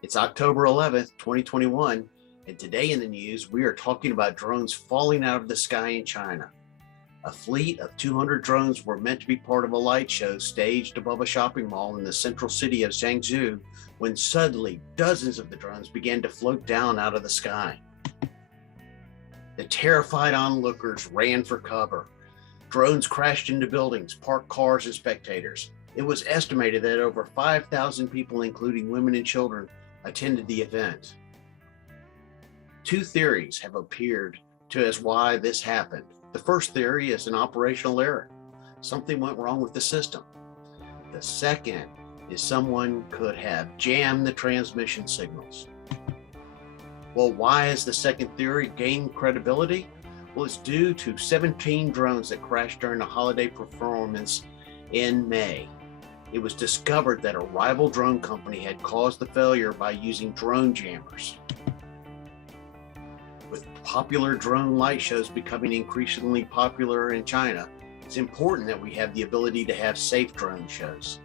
It's October 11th, 2021, and today in the news, we are talking about drones falling out of the sky in China. A fleet of 200 drones were meant to be part of a light show staged above a shopping mall in the central city of Zhengzhou when suddenly dozens of the drones began to float down out of the sky. The terrified onlookers ran for cover. Drones crashed into buildings, parked cars, and spectators. It was estimated that over 5,000 people, including women and children, attended the event. Two theories have appeared to as why this happened. The first theory is an operational error. Something went wrong with the system. The second is someone could have jammed the transmission signals. Well, why has the second theory gained credibility? Well, it's due to 17 drones that crashed during a holiday performance in May. It was discovered that a rival drone company had caused the failure by using drone jammers. With popular drone light shows becoming increasingly popular in China, it's important that we have the ability to have safe drone shows.